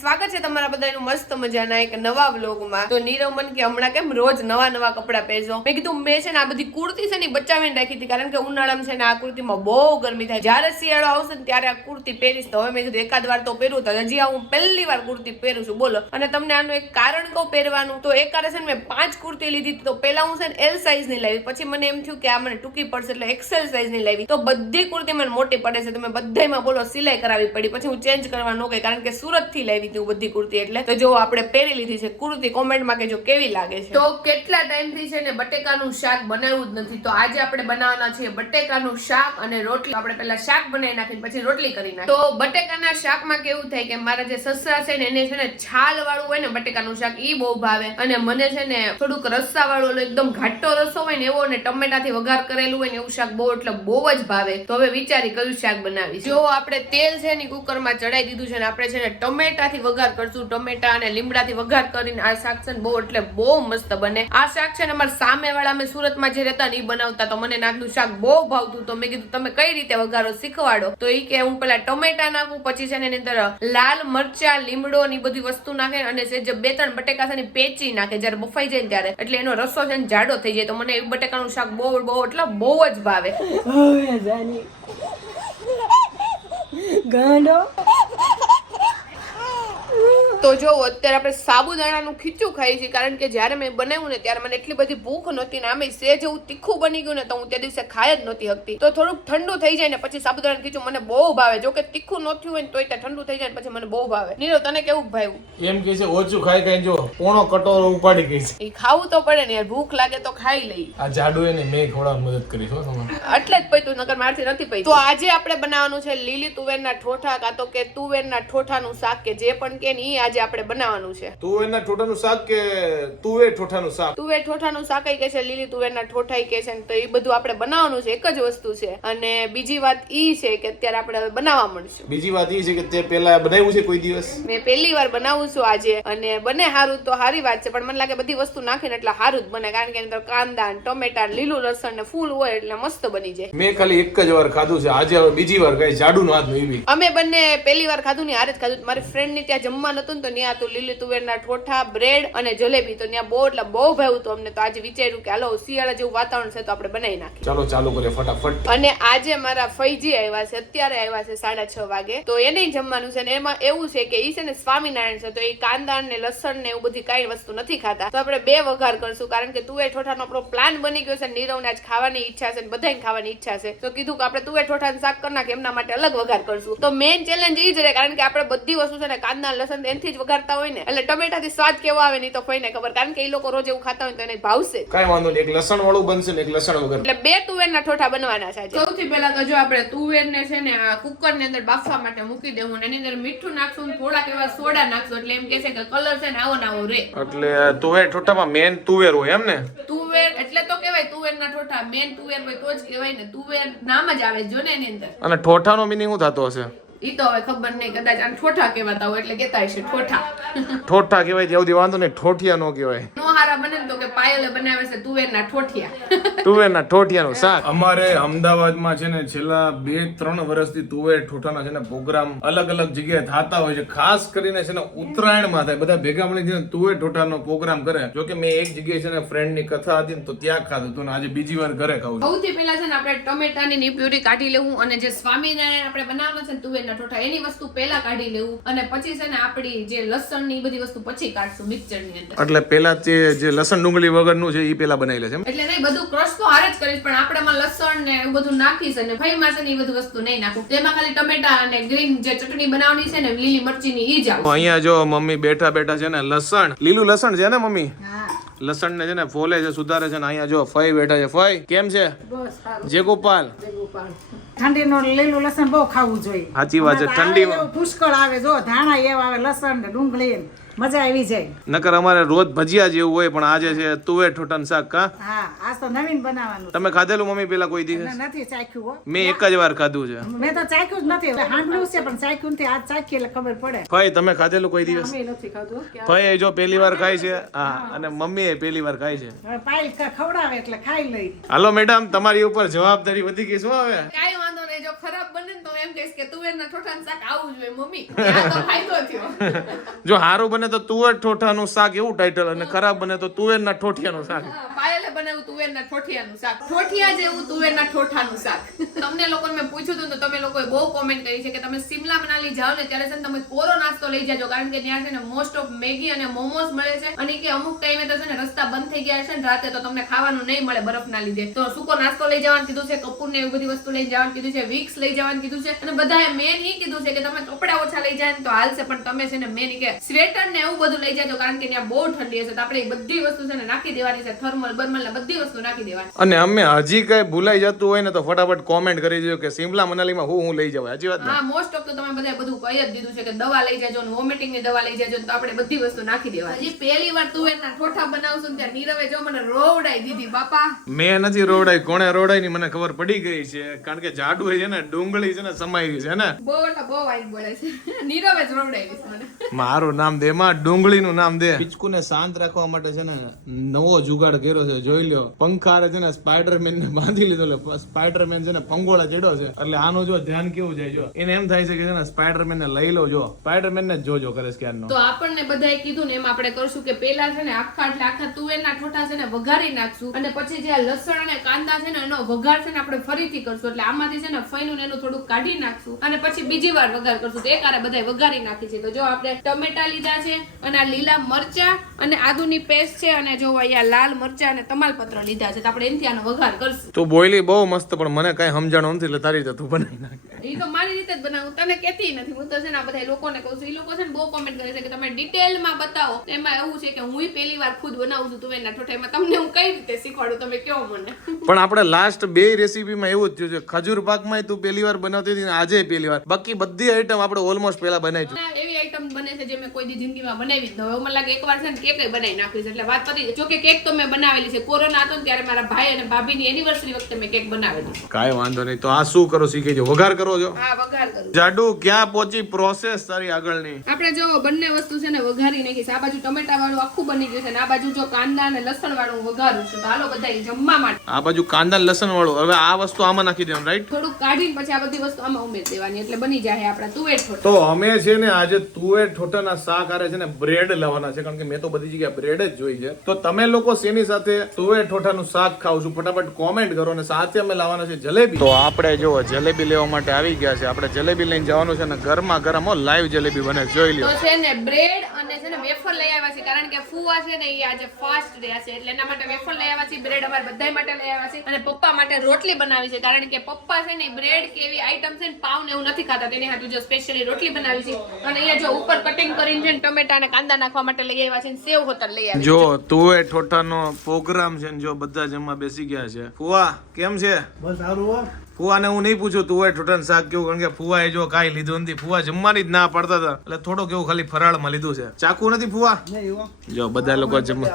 સ્વાગત છે તમારા બધાનું મસ્ત મજાના એક નવા વ્લોગમાં. તો નીરવ મન કે હમણાં કેમ રોજ નવા નવા કપડાં પહેરજો? મેં કીધું, મેં છે ને આ બધી કુર્તી છે ને બચાવીને રાખી હતી, કારણ કે ઉનાળામાં છે ને આ કુર્તીમાં બહુ ગરમી થાય. જ્યારે શિયાળો આવશે ને ત્યારે આ કુર્તી પહેરીશ. તો હવે મેં કીધું એકાદ વાર તો પહેરું, તો હજી હું પહેલી વાર કુર્તી પહેરું છું. બોલો. અને તમને આનું એક કારણ કહું પહેરવાનું. તો એક છે ને મેં પાંચ કુર્તી લીધી તો પહેલા હું છે ને એલ સાઈઝની લાવી. પછી મને એમ થયું કે આ મને ટૂંકી પડશે એટલે એક્સેલ સાઈઝની લાવી. તો બધી કુર્તી મને મોટી પડે છે. તમે બધામાં બોલો સિલાઈ કરાવી પડી. પછી હું ચેન્જ કરવા ન ગઈ, કારણ કે સુરતથી લાવી. હું બધી કુર્તી. એટલે તો જો આપણે પહેરી લીધી છે કુર્તી, કોમેન્ટમાં કે જો કેવી લાગે છે. તો કેટલા ટાઈમથી છે ને બટેકાનું શાક બનાવ્યું જ નથી? તો આજે આપણે બનાવવાના છીએ બટેકાનું શાક અને રોટલી. આપણે પહેલા શાક બનાવી નાખીને પછી રોટલી કરી નાખી તો બટેકાના શાકમાં કેવું થાય કે મારા જે સસરા છે ને, એને છે ને છાલ વાળું હોય ને બટેકાનું શાક, ઈ બહુ ભાવે. અને મને છે ને થોડુંક રસ્સા વાળું એકદમ ઘાટો રસો હોય ને, એવો ને ટમેટાથી વઘાર કરેલું હોય ને, એવું શાક બહુ, એટલે બહુ જ ભાવે. તો હવે વિચારી કયું શાક બનાવી જો આપણે તેલ છે ને કુકરમાં ચડાઈ દીધું છે ને, આપણે છે ને ટમેટાથી વઘાર કરશું, ટમેટા અને લીમડાથી વઘાર કરીને આ શાક છે બહુ, એટલે બહુ મસ્ત બને. આ શાક છે ને અમારા સામે વાળા અમે સુરતમાં જે રહેતા ઈ બનાવતા, તો મને નાખનું શાક બહુ ભાવતું. તો મેં કીધું, તમે કઈ રીતે વઘારો શીખવાડો? તો એ કે, હું પેલા ટમેટા નાખું, પછી છે ને એની અંદર લાલ મરચા, લીમડો ની બધી વસ્તુ નાખે અને જે બે ત્રણ બટેકા છે પેચી નાખે જ્યારે બફાઈ જાય ત્યારે. એટલે એનો રસો છે ને જાડો થઈ જાય. તો મને એ બટેકાનું શાક બહુ બહુ, એટલે બહુ જ ભાવે. ગાંડો. તો જો અત્યારે આપણે સાબુદાણાનું ખીચું ખાઈએ છીએ કારણ કે જ્યારે મેં બનાવ્યું ને ત્યારે મને એટલી બધી ભૂખ નહોતી ને આમે સેજ એવું તીખું બની ગયું ને તો હું તે દિવસે ખાય જ નહોતી હકતી. તો થોડુંક ઠંડુ થઈ જાય ને પછી સાબુદાણાનું ખીચું મને બહુ ભાવે. જો કે તીખું નહોતું હોય ને તોય ત્યાં ઠંડુ થઈ જાય ને પછી મને બહુ ભાવે. નીરવ તને કેવું ભાવ્યું એમ કે છે ઓછું ખાઈ ખાઈ જો પોણો કટોરો ઉપાડી ગઈ છે. એ ખાવું તો પડે ને યાર ભૂખ લાગે તો ખાઈ લઈ. આ જાડુ એને મેં ખવડાવવાની મદદ કરી છો તમને એટલે જ પૈતું નકર મારથી નથી પૈતું. તો આજે આપણે બનાવવાનું છે લીલી તુવેરના ઠોઠા કાં તો કે તુવેરના ઠોઠાનું શાક કે જે પણ કે ને આજે આપણે બનાવવાનું છે. તુવેરના ઠોઠાનું શાક કે તુવેર ઠોઠાનું શાક? તુવેર ઠોઠાનું શાક કે છે લીલી તુવેરના ઠોઠાઈ કે છે તો એ બધું આપણે બનાવવાનું છે એક જ વસ્તુ છે. અને બીજી વાત ઈ છે કે અત્યારે આપણે હવે બનાવવા મળશું. બીજી વાત એ છે કે તે પહેલા બનાવ્યું છે કોઈ દિવસ? મેં પહેલી વાર બનાવું છું આજે અને બને સારું તો સારી વાત છે પણ મને લાગે બધી વસ્તુ નાખીને એટલે સારું જ બને કારણ કે અંદર કાંદા ટમેટા લીલું લસણ ને ફૂલ હોય એટલે મસ્ત બની જાય. મેં ખાલી એક જ વાર ખાધું છે આજે હવે બીજી વાર કઈ જાડુ હાથ નહીં અમે બંને પહેલી વાર ખાધું ને હારે જ ખાધું. મારી ફ્રેન્ડની ત્યાં જમવા નતું ને તો ત્યાં તો લીલી તુવેરના ઠોઠા બ્રેડ અને જલેબી. તો ત્યાં બહુ એટલે બહુ ભાવ્યું તો અમને. તો આજે વિચાર્યું કે હાલો શિયાળા જેવું વાતાવરણ છે તો આપણે બનાવી નાખીએ. ચાલો ચાલુ કરીએ ફટાફટ. અને આજે મારા ફૈજી આવ્યા છે અત્યારે આવ્યા છે સાડા છ વાગે. તો એને જમવાનું છે ને એમાં એવું છે કે એ છે ને સ્વામિનારાયણ છે તો એ કાંદા ને લસણ ને એવું બધી કઈ વસ્તુ નથી ખાતા. તો આપણે બે વઘાર કરશું કારણ કે તુવેર ઠોઠાનો આપણો પ્લાન બની ગયો છે નીરવ ને આજ ખાવાની ઈચ્છા છે ને બધાને ખાવાની ઈચ્છા છે. તો કીધું કે આપણે તુવેર ઠોઠાનું શાક કરી નાખે એમના માટે અલગ વઘાર કરશું. તો મેઇન ચેલેન્જ એ જ રહે કારણ કે આપણે બધી વસ્તુ છે ને કાંદા લસણ એનથી જ વઘારતા હોય ને એટલે ટમેટાથી સ્વાદ કેવો આવે નહીં તો કોઈને ખબર કારણ કે એ લોકો રોજ એવું ખાતા હોય તો એને ભાવશે. કઈ વાંધો નહીં એક લસણ વાળું બનશે ને એક લસણ વગર એટલે બે તુવેરના ઠોઠા બનવાના છે સૌથી પહેલા તો જો આપણે તુવેરને છે ને આ કુકરની અંદર બાફવા માટે મૂકી દેવું ને એની અંદર મીઠું નાખશું ને થોડાક એવા સોડા નાખશું એટલે એમ કે છે કે કલર છે ને આવો ના આવો રે. એટલે તુવેર ઠોઠામાં મેન તુવેર હોય એમ ને? તુવેર એટલે તો કહેવાય તુવેરના ઠોઠા મેન તુવેર હોય તો જ કહેવાય ને તુવેર નામ જ આવે જો ને એની અંદર. અને ઠોઠાનો મિનિંગ શું થતો હશે? ઈ તો હવે ખબર નહીં કદાચ આ ઠોઠા કહેવાતા હોય એટલે કહેતા હશે ઠોઠા. ઠોઠા કહેવાય ત્યાં સુધી વાંધો નહીં ઠોઠિયા નો કહેવાય. નો હારા બને તો કે પાયલે બનાવે છે તુવેરના ઠોઠિયા. તુવેરના ઠોઠિયાનું શાક. અમારે અમદાવાદમાં છે ને છેલ્લા બે ત્રણ વર્ષથી તુવેર ઠોઠાના છે ને પ્રોગ્રામ અલગ અલગ જગ્યાએ થતા હોય છે. ખાસ કરીને છે ને ઉત્તરાયણમાં થાય. બધા ભેગા મળી છે તુવેર ઠોઠાનો પ્રોગ્રામ કરે. જો કે મેં એક જગ્યાએ છે ને ફ્રેન્ડની કથા હતી ને તો ત્યાં ખાધું હતું ને આજે બીજી વાર ઘરે ખાવું છું. સૌથી પહેલા છે ને આપણે ટમેટાની ની પ્યુરી કાઢી લેવું અને જે સ્વામિનારાયણ આપણે બનાવવાનું છે ને તુવેરના ઠોઠા એની વસ્તુ પહેલા કાઢી લેવું અને પછી છે ને આપણી જે લસણની બધી વસ્તુ પછી કાઢશું મિક્સરની અંદર. એટલે પેલા તે જે લસણ ડુંગળી વગરનું છે એ પેલા બનાવી લે છે એટલે નહીં બધું ક્રશ તો હારે જ કરીશ પણ આપણામાં લસણ ને એવું બધું નાખીશ અને ફઈમાં છે ને એ બધું વસ્તુ નહીં નાખું. તેમાં ખાલી ટમેટા અને ગ્રીન જે ચટણી બનાવવાની છે ને લીલી મરચી ની ઈ જ આવું અહીંયા જો મમ્મી બેઠા બેઠા છે ને લસણ લીલું લસણ છે ને મમ્મી? હા. લસણ ને છે ને ફોલે છે સુધારે છે ને અહીંયા જો ફઈ બેઠા છે. ફઈ કેમ છે? જે ગોપાલ ઠંડીનું લીલું લસણ બહુ ખાવું જોઈએ. સાચી વાત છે. એવું પુષ્કળ આવે જો ધાણા એવા આવે લસણ ને ડુંગળી ને. મજા આવી જાય. નકર અમારે રોજ ભજીયા જેવું હોય પણ આજે છે તુવેર ઠોટન શાક કા હા આજ તો નવીન બનાવવાનું તમે ખાધેલું મમ્મી પેલા કોઈ દિવસ? નથી ચાખ્યું હો. મેં એક જ વાર ખાધું છે. મેં તો ચાખ્યું જ નથી સાંભળ્યું છે પણ ચાખ્યું નથી આજ ચાખી એટલે ખબર પડે. ભાઈ તમે ખાધેલું કોઈ દિવસ? નથી ખાધું ફઈ જો પહેલી વાર ખાય છે હા. અને મમ્મી એ પહેલી વાર ખાય છે. હવે પાયલ ખવડાવે એટલે ખાઈ લઈ. હાલો મેડમ તમારી ઉપર જવાબદારી વધી ગઈ શું આવે? કાંઈ વાંધો જો ખરાબ બને તો એમ કહીશ કે તુવેરના ઠોઠાનું શાક આવું જોઈએ મમ્મી. આ તો ફાયદો થયો. જો સારું બને તો તુવેર ઠોઠાનું શાક એવું ટાઇટલ અને ખરાબ બને તો તુવેરના ઠોઠિયાનું શાક. બને પાયલે બનાવ્યું તુવેરના ઠોઠિયાનું શાક. ઠોઠિયા જેવું તુવેરના ઠોઠાનું શાક. તમને લોકોને મેં પૂછ્યું હતું ને તો તમે લોકોએ બહુ કોમેન્ટ કરી છે કે તમે સિમલા મનાલી જાઓ ને ત્યારે છે ને તમે કોરો નાસ્તો લઈ જાજો કારણ કે ત્યાં છે ને મોસ્ટ ઓફ મેગી અને મોમોસ મળે છે અને કે અમુક ટાઈમે તો છે ને રસ્તા બંધ થઈ ગયા છે ને રાતે તો તમને ખાવાનું નહીં મળે બરફના લીધે. તો સૂકો નાસ્તો લઈ જવાનું કીધું છે કપૂર ને એવી બધી વસ્તુ લઈ જવાનું કીધું છે વિક્સ લઈ જવાનું કીધું છે. અને બધાએ મેન એ કીધું છે કે તમે કપડા ઓછા લઈ જાય ને તો હાલશે પણ તમે છે ને મેન કે સ્વેટર ને એવું બધું લઈ જાજો કારણ કે ત્યાં બહુ ઠંડી હશે. તો આપણે એ બધી વસ્તુ છે ને નાખી દેવાની છે થર્મલ બર્મલ ને બધી વસ્તુ નાખી દેવાની. અને અમે હજી કઈ ભૂલાઈ જતું હોય ને તો ફટાફટ કોમેન્ટ કરી દેજો કે સિમલા મનાલીમાં હું હું લઈ જવાય. હજી વાત હા મોસ્ટ ઓફ તો તમે બધા બધું કહી જ દીધું છે કે દવા લઈ જાજો ને વોમિટિંગની દવા લઈ જજો તો આપણે બધી વસ્તુ નાખી દેવાની. હજી પહેલી વાર તું એના ઠોઠા બનાવશું ને ત્યાં નીરવે જો મને રોવડાઈ દીધી બાપા. મેં નથી રોડાઈ કોણે રોડાઈ ની મને ખબર પડી ગઈ છે. કારણ કે જાડુ છે ને ડુંગળી છે ને સમાઈ ગઈ છે ને બહુ એટલે બહુ વાઈટ બોલે છે નીરવ જ રોવડાઈ દીધી મને મારું નામ દે માં ડુંગળીનું નામ દે પિચકુને શાંત રાખવા માટે છે ને નવો જુગાડ કર્યો છે જોઈ લ્યો પંખારે છે ને સ્પાઈડરમેન ને બાંધી લીધો એટલે સ્પાઈડરમેન છે ને પંગોળા ચડ્યો છે એટલે આનું જો ધ્યાન કેવું જાય જો એને એમ થાય છે કે છે ને સ્પાઈડરમેન ને લઈ લો જો સ્પાઈડરમેન ને જ જોજો કરે છે ક્યારનો તો આપણને બધાએ કીધું ને એમ આપણે કરશું કે પેલા છે ને આખા એટલે આખા તુવેરના ઠોઠા છે ને વઘારી નાખશું અને પછી જે લસણ અને કાંદા છે ને એનો વઘાર છે ને આપણે ફરીથી કરશું એટલે આમાંથી છે ને ફઈનું એનું થોડું કાઢી નાખશું અને પછી બીજી વાર વઘાર કરશું. તો એકારે બધા વઘારી નાખી છે. તો જો આપણે ટમેટા લીધા છે અને આ લીલા મરચા અને આદુની પેસ્ટ છે અને જો અહીંયા લાલ મરચા અને તમાલપત્ર લીધા છે. તો આપણે એનથી આનો વઘાર કરશું. તો બોયલી બહુ મસ્ત પણ મને કઈ સમજાણું નથી એટલે તારી રીતે તું બનાવી નાખે. એ તો મારી રીતે જ બનાવું. તને કેતી નથી. હું તો છે ને આ બધા લોકોને કહું છું. એ લોકો છે ને બહુ કોમેન્ટ કરે છે કે તમે ડિટેલમાં બતાવો. એમાં એવું છે કે હું પહેલી વાર ખુદ બનાવું છું તુવેરના ઠોઠામાં તમને હું કઈ રીતે શીખવાડું? તમે કહો મને. પણ આપણે લાસ્ટ બે રેસીપીમાં એવું જ થયું છે. ખજૂર પાકમાં તું પહેલી વાર બનાવતી હતી ને આજે પહેલી વાર. બાકી બધી આઈટમ આપણે ઓલમોસ્ટ પહેલા બનાવી એવી આઈટમ બને છે જે મેં કોઈ દી જિંદગીમાં બનાવી જ ન હોય. મને લાગે એકવાર છે ને કેક બનાવી નાખી છે. એટલે વાત પતી જો કે કેક તો મેં બનાવેલી છે. કોરોના હતો ને ત્યારે મારા ભાઈ અને ભાભીની એનિવર્સરી વખતે મેં કેક બનાવેલી. કાંઈ વાંધો નહીં. તો આ શું કરો શીખી જો વઘાર કરો છો? હા વઘાર કરો. જાડુ ક્યાં પહોંચી પ્રોસેસ તારી આગળની? આપણે જો બંને વસ્તુ છે ને વઘારી નાખી છે. આ બાજુ ટમેટા વાળું આખું બની ગયું છે ને આ બાજુ જો કાંદા અને લસણ વાળું વઘારું છું. તો હાલો બધા જમવા માટે. આ બાજુ કાંદા લસણ વાળું હવે આ વસ્તુ આમાં નાખી દેવાનું રાઈટ થોડુંક કાઢીને પછી આ બધી વસ્તુ આમાં ઉમેરી દેવાની. એટલે બની જાય આપણા તુવેર તો અમે છે ને આજે તુવેર ઠોઠાના શાક આરે છે ને બ્રેડ લાવવાના છે કારણ કે મેં તો બધી જગ્યાએ બ્રેડ જ જોઈ છે. તો તમે લોકો શેની સાથે તુવેર ઠોઠાનું શાક ખાવ છું? ફટાફટ કોમેન્ટ કરો અને સાથે અમે લાવવાના છે જલેબી. તો આપણે જો જલેબી લેવા માટે આવી ગયા છે. આપણે જલેબી લઈને જવાનું છે ને ગરમા ગરમ લાઈવ જલેબી બને જોઈ લ્યો. તો છે ને બ્રેડ અને વેફર લઈ આવ્યા છે કારણ કે ફુવા છે ને એ આજે ફાસ્ટ રહ્યા છે. એટલે એના માટે વેફર લઈ આવ્યા છે બ્રેડ અમારે બધા માટે લઈ આવ્યા છે અને પપ્પા માટે રોટલી બનાવી છે. કારણ કે પપ્પા છે ને બ્રેડ કે એવી આઈટમ છે ને પાવ ને એવું નથી ખાતા. તેની હાટુ જો સ્પેશિયલી રોટલી બનાવી છે. અને અહીંયા જો ઉપર કટિંગ કરીને છે ને ટમેટા અને કાંદા નાખવા માટે લઈ આવ્યા છે ને સેવ હોતર લઈ આવ્યા જો તુવેર ઠોઠાનો પ્રોગ્રામ છે ને જો બધા જમવા બેસી ગયા છે. ફુવા કેમ છે? બસ સારું હો. ફુવાને હું નહીં પૂછું તું હોય ઠૂઠન શાક કેવું? કારણ કે ફુવાએ જો કાંઈ લીધું નથી. ફુવા જમવાની જ ના પડતા હતા. એટલે થોડો કેવું ખાલી ફરાળમાં લીધું છે. ચાકુ નથી ફુવા? જો બધા લોકો જમવા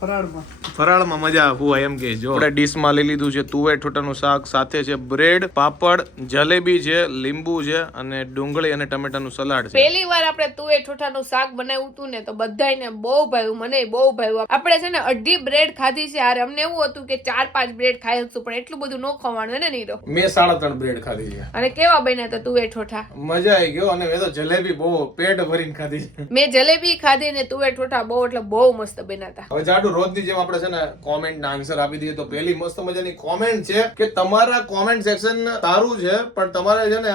ફરાળમાં. મજા હોય એમ કે જો. આપણે ડીશમાં લઈ લીધું છે તુવેર ઠોટાનું શાક સાથે છે બ્રેડ પાપડ જલેબી છે લીંબુ છે અને ડુંગળી અને ટમેટાનું સલાડ છે. પહેલી વાર આપણે તુવેર ઠોટાનું શાક બનાવ્યું હતું ને તો બધાને બહુ ભાવ્યું મને બહુ ભાવ્યું. આપણે છે ને અઢી બ્રેડ ખાધી છે યાર અમને એવું હતું કે ચાર પાંચ બ્રેડ ખાઈ શકશું પણ એટલું બધું ન ખવાનું ને તો મેં સાડા ત્રણ બ્રેડ ખાધી છે. અને કેવા બન્યા હતા તુવેર ઠોઠા? મજા આવી ગયો અને મેં તો જલેબી બહુ પેટ ભરીને ખાધી છે. મેં જલેબી ખાધી ને તુવેર ઠોઠા બહુ એટલે બહુ મસ્ત બન્યા હતા. હવે જાડુ રોજની જેમ આપણે છે ને કોમેન્ટ ના આન્સર આપી દઈએ તો પહેલી મસ્ત મજાની કોમેન્ટ છે કે તમારા કોમેન્ટ સેક્શન સારું છે, પણ તમારે છે ને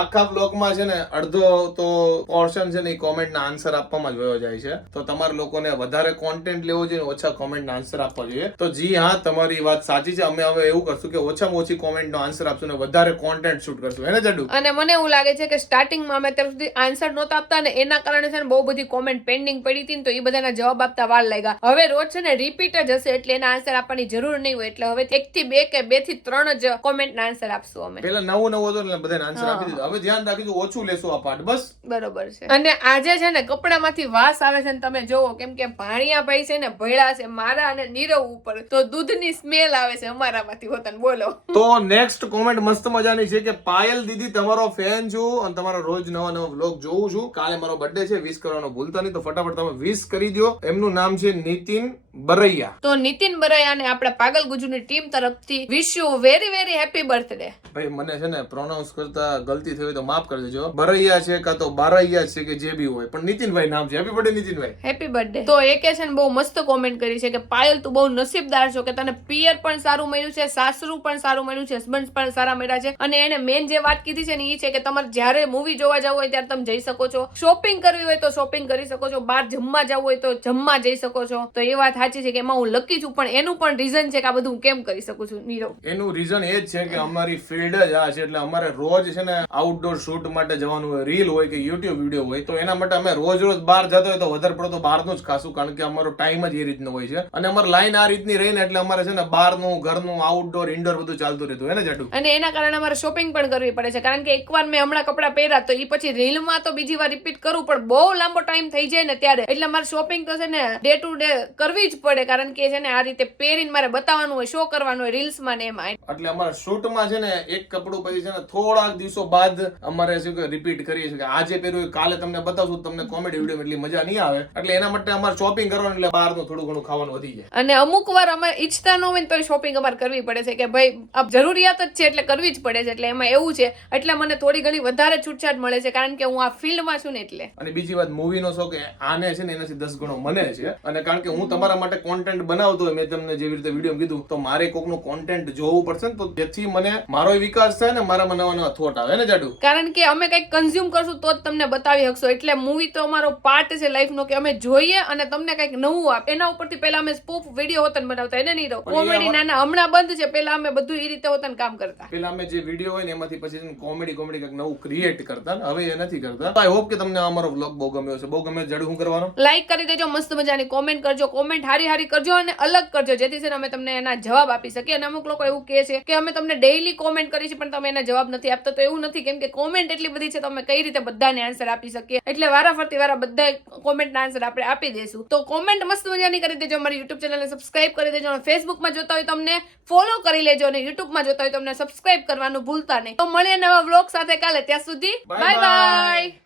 આખા બ્લોગમાં છે ને અડધો તો પોર્શન છે ને એ કોમેન્ટ ના આન્સર આપવામાં જ વયો જાય છે. તો તમારા લોકોને વધારે કોન્ટેન્ટ લેવો જોઈએ ઓછા કોમેન્ટ ના આન્સર આપવા જોઈએ. તો જી હા, તમારી વાત સાચી છે. અમે હવે એવું કરશું કે ઓછામાં ઓછી કોમેન્ટ નો આન્સર આપશું ને વધારે કોન્ટેન્ટ શૂટ કરશું. એને જાડુ? અને મને એવું લાગે છે કે સ્ટાર્ટિંગમાં અમે અત્યાર સુધી આન્સર નહોતા આપતા ને એના કારણે છે ને બહુ બધી કોમેન્ટ પેન્ડિંગ પડી હતી તો એ બધાના જવાબ આપતા વાર લાગ્યા. હવે રોજ છે ને રિપીટ જ હશે એટલે એના આન્સર આપવાની જરૂર નહીં હોય. એટલે હવે એક થી બે કે બેથી ત્રણ જ કોમેન્ટ ના આન્સર આપશું અમે. પેલા નવું નવું હતું એટલે બધાને આન્સર આપી દીધું. હવે ધ્યાન રાખીશું ઓછું લેશું આ પાઠ બસ. બરોબર છે. અને આજે છે ને કપડામાંથી વાસ આવે છે ને તમે જોવો કેમ કે ભાણિયા ભાઈ છે ને ભળ્યા છે મારા અને નીરવ ઉપર. તો દૂધની સ્મેલ આવે છે અમારામાંથી હોતન બોલો. તો નેક્સ્ટ કોમેન્ટ મસ્ત મજાની છે કે પાયલ દીદી તમારો ફેન છું અને તમારો રોજ નવા નવા વ્લોગ જોઉં છું. કાલે મારો બર્થડે છે વિશ કરવાનો ભૂલતા નહીં તો ફટાફટ તમે વિશ કરી દો એમનું નામ છે નીતિન. બરૈયા. તો નીતિન બરૈયાને આપણા પાગલ ગુજુની ટીમ તરફથી wish you very very happy birthday ભાઈ મને છે ને પ્રોનાઉન્સ કરતા ગલતી થઈ હોય તો માફ કરી દેજો. બરૈયા છે કા તો બારૈયા છે કે જે બી હોય. પણ નીતિનભાઈ નામ છે. હેપી બર્થડે નીતિનભાઈ. હેપી બર્થડે તો એકે છે ને બહુ મસ્ત કોમેન્ટ કરી છે કે પાયલ તું બહુ નસીબદાર છો કે તને પિયર પણ સારું મળ્યું છે સાસરું પણ સારું મળ્યું છે હસબન્ડ પણ સારા મળ્યા છે. અને એને મેન જે વાત કીધી છે ને એ છે કે તમારે જ્યારે મૂવી જોવા જવું હોય ત્યારે તમે જઈ શકો છો. શોપિંગ કરવી હોય તો શોપિંગ કરી શકો છો. બહાર જમવા જવું હોય તો જમવા જઈ શકો છો. તો એ વાત સાચી છે કે એમાં હું લકી છું પણ એનું પણ રીઝન છે કે આ બધું હું કેમ કરી શકું છું નીરવ એનું રીઝન એ જ છે કે અમારી ફિલ્ડ જ આ છે એટલે અમારે રોજ છે ને આઉટડોર શૂટ માટે જવાનું હોય રીલ હોય કે યુટ્યુબ વીડિયો હોય તો એના માટે અમે રોજ રોજ બહાર જતો હોય તો વધારે પડતો બહારનું જ ખાશું કારણ કે અમારો ટાઈમ જ એ રીતનો હોય છે. અને અમારી લાઈન આ રીતની રહીને એટલે અમારે છે ને બહારનું ઘરનું આઉટડોર ઇન્ડોર બધું ચાલતું રહેતું હોય ને જાટુ અને એના કારણે અમારે શોપિંગ પણ કરવી પડે છે કારણ કે એકવાર મેં હમણાં કપડાં પહેર્યા તો એ પછી રીલમાં તો બીજી વાર રિપીટ કરું પણ બહુ લાંબો ટાઈમ થઈ જાય ને ત્યારે. એટલે મારે શોપિંગ તો છે ને ડે ટુ ડે કરવી જ પડે કારણ કે છે ને આ રીતે પહેરીને મારે બતાવવાનું હોય શો કરવાનું હોય રીલ્સમાં ને એમાં. એટલે અમારા શૂટમાં છે ને એક કપડું પછી છે ને થોડાક દિવસો બાદ અમારે શું કે રિપીટ કરીએ છીએ કે આજે પહેર્યું કાલે તમને બતાવશું તમને કોમેડી વીડિયો એટલી મજા નહીં આવે. એટલે એના માટે અમારે શોપિંગ કરવાનું એટલે બહારનું થોડું ઘણું ખાવાનું વધી જાય. અને અમુક વાર અમે ઈચ્છતા ન હોય તો શોપિંગ અમારે કરવી પડે છે કે ભાઈ આ જરૂરિયાત જ છે એટલે કરવી જ પડે છે એટલે એમાં એવું છે. એટલે મને થોડી ઘણી વધારે છૂટછાટ મળે છે કારણ કે હું આ ફિલ્ડમાં છું ને એટલે. અને બીજી વાત મૂવીનો શોખ આને છે ને એનાથી દસ ગણો મને છે. અને કારણ કે હું તમારા માટે કોન્ટેન્ટ બનાવતો હોય મેં તમને જેવી રીતે વીડિયો કીધું તો મારે કોકનું કોન્ટેન્ટ જોવું પડશે ને તો જેથી મને મારો વિકાસ થાય ને મારામાં નવા નવા થોટ આવે ને જાડુ? કારણ કે અમે કંઈક કન્ઝ્યુમ કરશું તો જ તમને બતાવી શકશો. એટલે મૂવી તો અમારો પાર્ટ છે લાઈફનો કે અમે જોઈએ અને તમને કંઈક નવું આપ. એના ઉપરથી પહેલા અમે સ્પૂફ વીડિયો હોતન બનાવતા એને નહીં રહો કોમેડી નાના હમણાં બંધ છે પહેલા અમે બધું એ રીતે હોતન કામ કરતા. પહેલા અમે જે વીડિયો હોય ને એમાંથી પછી કોમેડી કોમેડી કંઈક નવું ક્રિએટ કરતા હવે એ નથી કરતા. આઈ હોપ કે તમને અમારો વ્લોગ બહુ ગમ્યો છે બહુ ગમ્યો જડું શું કરવાનો? લાઈક કરી દેજો મસ્ત મજાની કોમેન્ટ કરજો કોમેન્ટ હારી હારી કરજો અને અલગ કરજો જેથી છે અમે તમને એના જવાબ આપી શકીએ. અને અમુક લોકો એવું કહે છે કે અમે તમને ડેઈલી કોમેન્ટ કરી છે પણ તમે એના જવાબ નથી આપતા. તો એવું નથી કેમ કે કોમેન્ટ એટલી બધી છે તો અમે કઈ રીતે બધાને આન્સર આપી શકીએ? એટલે વારા ફરતી વારા બધા કોમેન્ટના આન્સર આપણે આપી દઈશું. તો કોમેન્ટ મસ્ત મજાની કરી દેજો અમારી યુટ્યુબ ચેનલને સબસ્ક્રાઇબ કરી દેજો. અને ફેસબુકમાં જોતા હોય તો અમને ફોલો કરી લેજો અને યુટ્યુબમાં જોતા હોય તો અમને સબસ્ક્રાઇબ કરવાનું ભૂલતા નહીં. તો મળીએ નવા વ્લોગ સાથે કાલે. ત્યાં સુધી બાય બાય